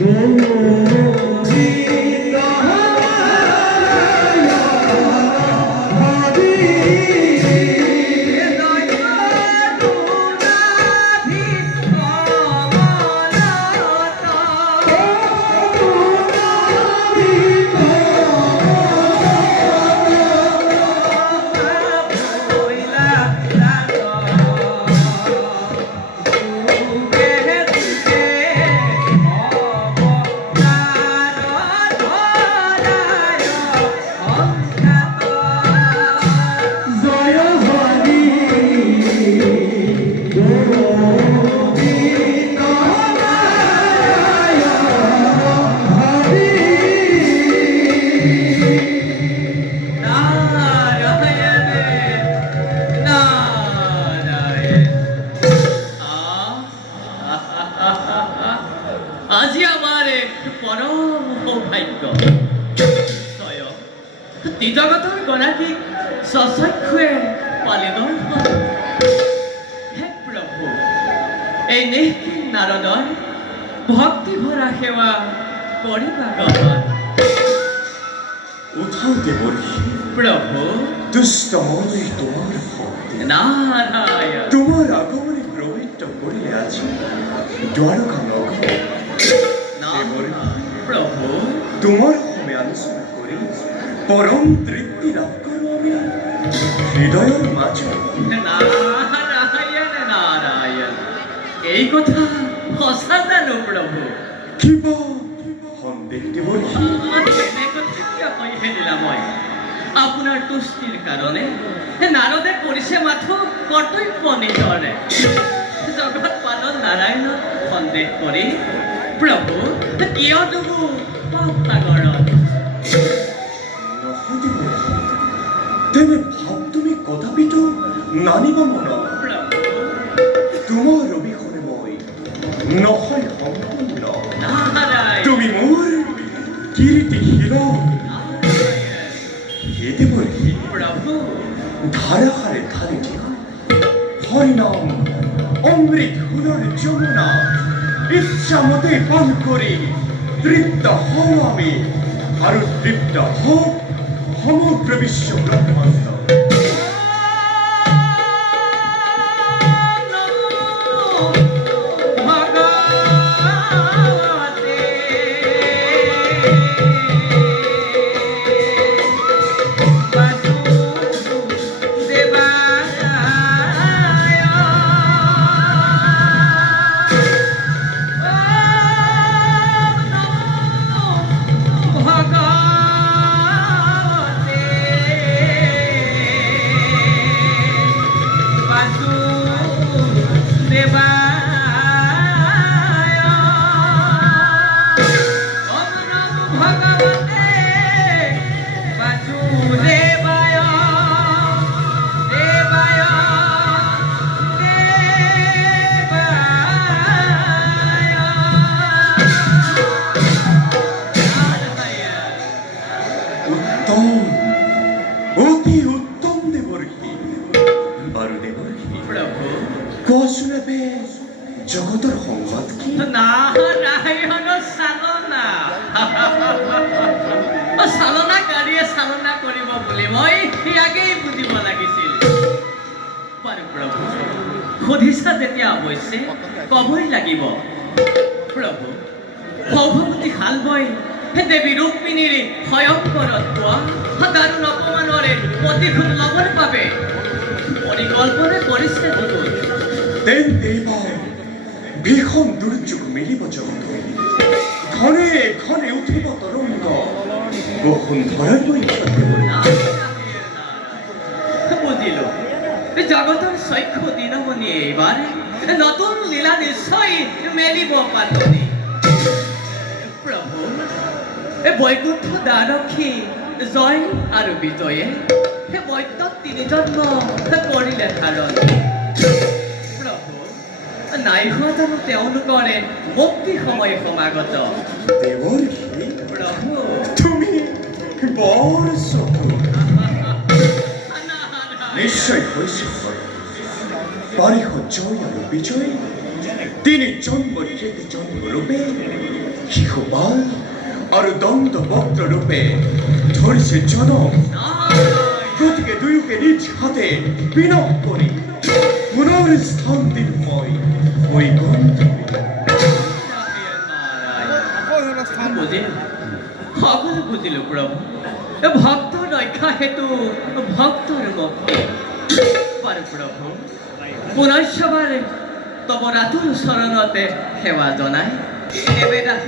good. দিগগতৰ গৰাকীক স্বচক্ষুৱে পালিত হে প্ৰভু এই ভক্তি সেৱা কৰিবা গণ উঠাও দুষ্ট মনে তোমার শক্তি। নাৰায় তোমাৰ আগমনে প্ৰবৃত্ত কৰিলে আজি পরম তৃপ্তি লাভ করো আমি। হৃদয়ের মাঝে। নারায়ণ নারায়ণ। এই কথা সঁচা জানো প্ৰভু কিবা সন্দেহ দেবর্ষী কৈহে দিলা মই আপোনাৰ তুষ্টিৰ কাৰণে নাৰদে কৰিছে মাথো কৰ্তব্য নিজৰে জগত পালন নাৰায়ণক সন্দেহ কৰি প্ৰভু কিয় ডুবো পাপ সাগৰত নানিবা মন তোমাৰ অবিহনে মই নহয় নাৰায়ণ তুমি মোৰ কীৰ্তিশীল হে দেবর্ষী প্ৰভু ধারাহারে ধারে ঠিক হরিনাম অমৃত হুলর যমুনা। ইচ্ছা মতে পান করি। তৃপ্ত হও আমি। আর তৃপ্ত হোক সমগ্র বিশ্ব ব্রহ্মাণ্ড। অতি উত্তম দেবর্ষী বারু দেবর্ষী প্ৰভু কশুনেবে জগতৰ সংবাদ কি? নারায়ণ চালনা চালনাকাৰীয়ে চালনা কৰিব বুলি মই ইয়াকেই বুজিব লাগিছিল। বাৰু প্ৰভু সুধিছা যেতিয়া অৱশ্যে ক'বই লাগিব। প্ৰভু সৌভৱতী হাল বৈ দেৱী ৰুক্মিণীৰ ভয়ংকৰত্ব দাৰুণ অপমানৰে প্ৰতিশোধ ল'বৰ বাবে পৰিকল্পনা কৰিছে বহুত তেন্তে এইবাৰ ভীষণ দুৰ্যোগ মিলিব জগত। ঘনে ঘনে উঠিব তৰংগ বসুন্ধৰাৰ বৈঠক বুজিলো জগতৰ চক্ষু দিনমণি এইবাৰ নতুন লীলা নিশ্চয় মেলিব পাতনি। প্ৰভু এই বৈকুণ্ঠ দ্বাৰক্ষী জয় আৰু বিজয়ে। সেই বৈদ্যত তিনি জন্ম ধাৰণ প্ৰভু নাই হোৱা জানো তেওঁলোকৰে মুক্তি সময় সমাগত। প্ৰভু। তুমি বৰ নিশ্চয় হৈছে পাৰিহ জয় আৰু বিজয়। তিনি জন্ম সেই জন্মৰূপে শিশুপাল আৰু দন্ত বক্ৰ ৰূপে। ধৰিছে জনম গতিকে দুয়োকে নিজ হাতে বিনম কৰি পুনৰ স্থান দিম মই বৈকুণ্ঠ বুজিলো সকলো বুজিলো প্ৰভু ভক্ত ৰক্ষা হেতু বাৰু প্ৰভু পুনশ্চবাৰে তব ৰাতুল চৰণতে সেৱা এবেদা